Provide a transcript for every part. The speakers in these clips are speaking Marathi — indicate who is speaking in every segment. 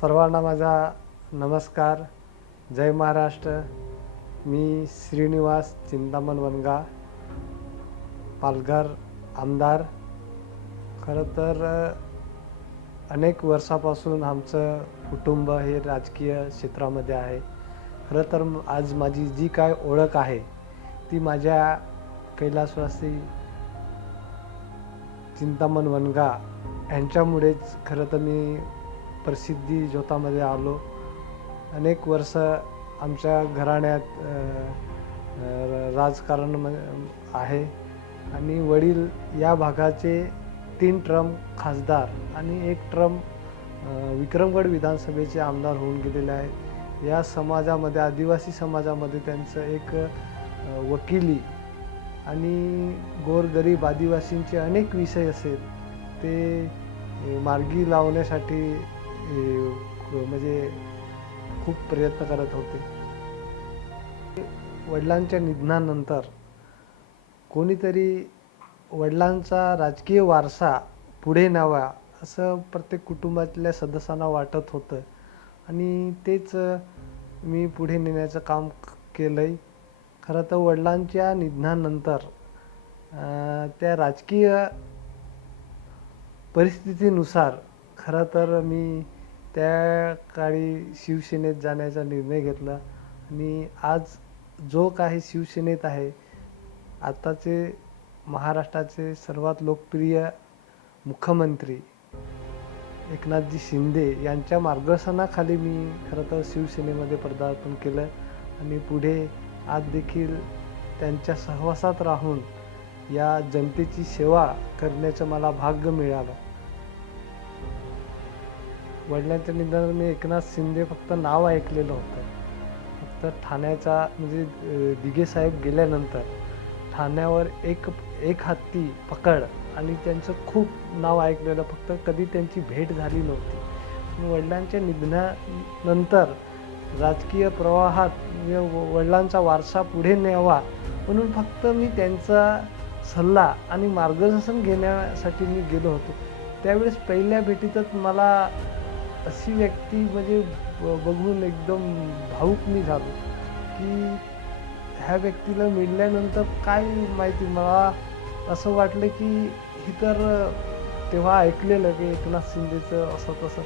Speaker 1: सर्वांना माझा नमस्कार. जय महाराष्ट्र. मी श्रीनिवास चिंतामण वनगा पालघर आमदार. खरं तर अनेक वर्षापासून आमचं कुटुंब हे राजकीय क्षेत्रामध्ये आहे. खरं तर आज माझी जी काय ओळख आहे ती माझ्या कैलासवासी चिंतामण वनगा यांच्यामुळेच खरं तर मी प्रसिद्धी ज्योतामध्ये आलो. अनेक वर्ष आमच्या घराण्यात राजकारण म- आहे. आणि वडील या भागाचे तीन ट्रम खासदार आणि एक ट्रम विक्रमगड विधानसभेचे आमदार होऊन गेलेले आहेत. या समाजामध्ये आदिवासी समाजामध्ये त्यांचं एक वकिली आणि गोरगरीब आदिवासींचे अनेक विषय असेल ते मार्गी लावण्यासाठी म्हणजे खूप प्रयत्न करत होते. वडिलांच्या निधनानंतर कोणीतरी वडिलांचा राजकीय वारसा पुढे न्यावा असं प्रत्येक कुटुंबातल्या सदस्यांना वाटत होतं. आणि तेच मी पुढे नेण्याचं काम केलं आहे खरं तर वडिलांच्या निधनानंतर त्या राजकीय परिस्थितीनुसार खरं तर मी त्या काळी शिवसेनेत जाण्याचा निर्णय घेतला. आणि आज जो काही शिवसेनेत आहे आताचे महाराष्ट्राचे सर्वात लोकप्रिय मुख्यमंत्री एकनाथजी शिंदे यांच्या मार्गदर्शनाखाली मी खरं तर शिवसेनेमध्ये पदार्पण केलं. आणि पुढे आज देखील त्यांच्या सहवासात राहून या जनतेची सेवा करण्याचं मला भाग्य मिळालं. वडिलांच्या निधनात मी एकनाथ शिंदे फक्त नाव ऐकलेलं होतं. फक्त ठाण्याचा म्हणजे दिघे साहेब गेल्यानंतर ठाण्यावर एक एक हत्ती पकड आणि त्यांचं खूप नाव ऐकलेलं फक्त कधी त्यांची भेट झाली नव्हती. वडिलांच्या निधनानंतर राजकीय प्रवाहात व- वडिलांचा वारसा पुढे न्यावा म्हणून फक्त मी त्यांचा सल्ला आणि मार्गदर्शन घेण्यासाठी मी गेलो होतो. त्यावेळेस पहिल्या भेटीतच मला अशी व्यक्ती म्हणजे ब- बघून एकदम भाऊक मी झालो की ह्या व्यक्तीला मिळल्यानंतर काय माहिती मला असं वाटलं की ही तर तेव्हा ऐकलेलं की एकनाथ शिंदेचं असं तसं.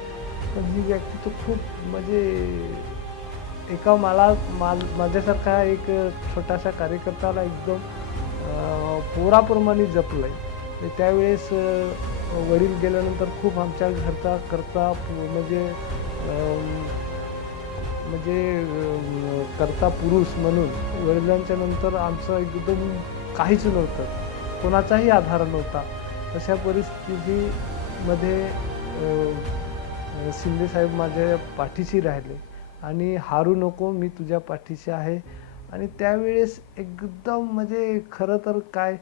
Speaker 1: पण ही व्यक्ती तर खूप म्हणजे एका मला मा माझ्यासारखा एक छोटासा कार्यकर्त्याला एकदम पोराप्रमाणे जपलं आहे त्यावेळेस वडील गेल्यानंतर खूप आमच्या घरचा करता पु- म्हणजे म्हणजे करता पुरुष म्हणून वडिलांच्या नंतर आमचं एकदम काहीच नव्हतं. कोणाचाही आधार नव्हता. अशा परिस्थितीमध्ये अं, शिंदे साहेब माझ्या पाठीशी राहिले आणि हारू नको मी तुझ्या पाठीशी आहे. आणि त्यावेळेस एकदम म्हणजे खरं तर काय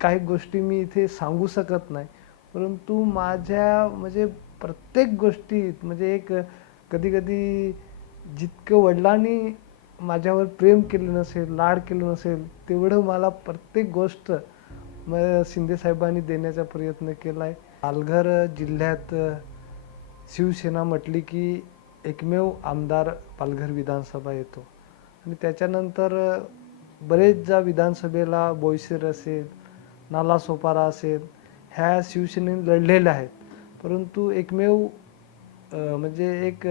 Speaker 1: काही गोष्टी मी इथे सांगू शकत नाही. परंतु माझ्या म्हणजे प्रत्येक गोष्टीत म्हणजे एक कधी कधी जितकं वडिलांनी माझ्यावर प्रेम केलं नसेल लाड केलं नसेल तेवढं मला प्रत्येक गोष्ट मग शिंदे साहेबांनी देण्याचा प्रयत्न केला आहे पालघर जिल्ह्यात शिवसेना म्हटली की एकमेव आमदार पालघर विधानसभा येतो. आणि त्याच्यानंतर बरेचदा विधानसभेला बोईसर असेल नालासोपारा असेल ह्या शिवसेनेने लढलेल्या आहेत. परंतु एकमेव म्हणजे एक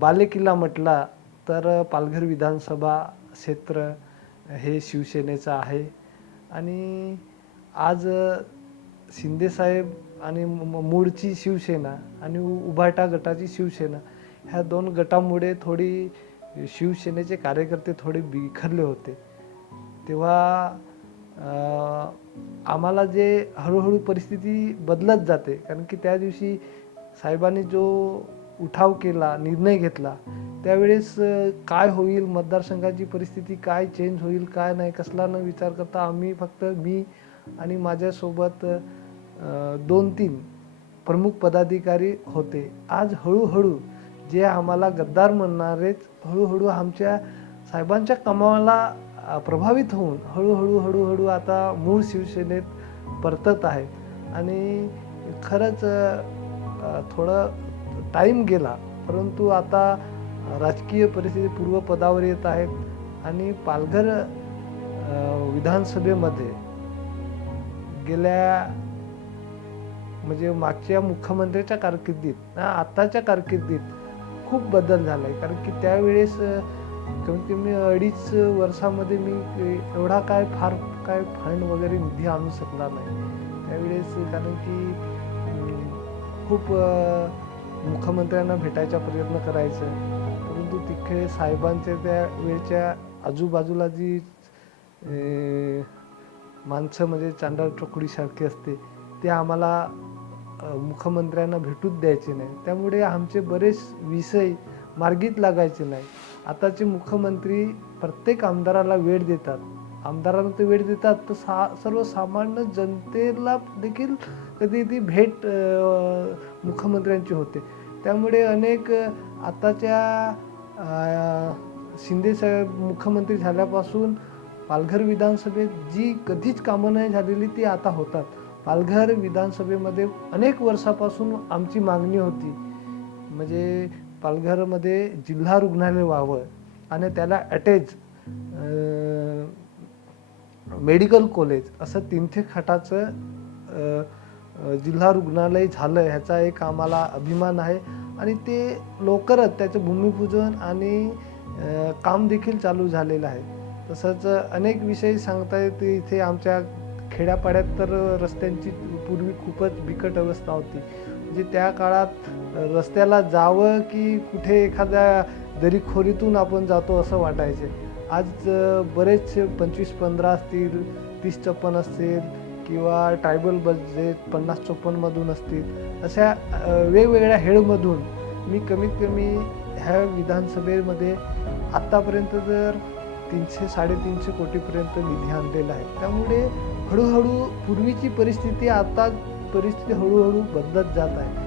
Speaker 1: बालेकिल्ला म्हटला तर पालघर विधानसभा क्षेत्र हे शिवसेनेचं आहे. आणि आज शिंदेसाहेब आणि म- मूळची शिवसेना आणि उ- उभाटा गटाची शिवसेना ह्या दोन गटामुळे थोडी शिवसेनेचे कार्यकर्ते थोडे बिखरले होते. तेव्हा आम्हाला जे हळूहळू परिस्थिती बदलत जाते कारण की त्या दिवशी साहेबांनी जो उठाव केला निर्णय घेतला त्यावेळेस काय होईल मतदारसंघाची परिस्थिती काय चेंज होईल काय नाही कसला न विचार करता आम्ही फक्त मी आणि माझ्यासोबत दोन तीन प्रमुख पदाधिकारी होते. आज हळूहळू जे आम्हाला गद्दार म्हणणारेच हळूहळू आमच्या साहेबांच्या कामाला प्रभावित होऊन हळूहळू हळूहळू आता मूळ शिवसेनेत परतत आहेत. आणि खरंच थोडं टाईम गेला परंतु आता राजकीय परिस्थिती पूर्वपदावर येत आहेत. आणि पालघर विधानसभेमध्ये गेल्या म्हणजे मागच्या मुख्यमंत्र्याच्या कारकिर्दीत आत्ताच्या आताच्या कारकिर्दीत खूप बदल झाला आहे कारण की त्यावेळेस कमीत कमी अडीच वर्षामध्ये मी एवढा काय फार काय फंड वगैरे निधी आणू शकला नाही. त्यावेळेस कारण की खूप मुख्यमंत्र्यांना भेटायचा प्रयत्न करायचं. परंतु तिकडे साहेबांच्या त्या वेळच्या आजूबाजूला जी माणसं म्हणजे चांडाळ चोकडीसारखी असते ते आम्हाला मुख्यमंत्र्यांना भेटूच द्यायचे नाही. त्यामुळे आमचे बरेच विषय मार्गीत लागायचे नाही. आताचे मुख्यमंत्री प्रत्येक आमदाराला वेळ देतात. आमदारांना ते वेळ देतात तर सा सर्वसामान्य जनतेला देखील कधी ती भेट मुख्यमंत्र्यांची होते. त्यामुळे अनेक आताच्या शिंदे साहेब मुख्यमंत्री झाल्यापासून पालघर विधानसभेत जी कधीच कामं नाही झालेली ती आता होतात. पालघर विधानसभेमध्ये अनेक वर्षापासून आमची मागणी होती. म्हणजे पालघरमध्ये जिल्हा रुग्णालय व्हावं आणि त्याला अटॅच मेडिकल कॉलेज असं तीनशे खटाचं जिल्हा रुग्णालय झालं ह्याचा एक आम्हाला अभिमान आहे. आणि ते लवकरच त्याचं भूमिपूजन आणि काम देखील चालू झालेलं आहे. तसंच अनेक विषय सांगता येते इथे आमच्या खेड्यापाड्यात तर रस्त्यांची पूर्वी खूपच बिकट अवस्था होती. म्हणजे त्या काळात रस्त्याला जावं की कुठे एखाद्या दरीखोरीतून आपण जातो असं वाटायचे. आज बरेच बरेचसे पंचवीस पंधरा असतील तीस चप्पन असतील किंवा ट्रायबल बजेट पन्नास चोपन्नमधून असतील अशा वेगवेगळ्या हेडमधून मी कमीत कमी ह्या विधानसभेमध्ये आत्तापर्यंत जर तीनशे साडेतीनशे कोटीपर्यंत निधी आणलेला आहे. त्यामुळे हळूहळू पूर्वीची परिस्थिती आता परिस्थिती हळूहळू बदलत जात आहे.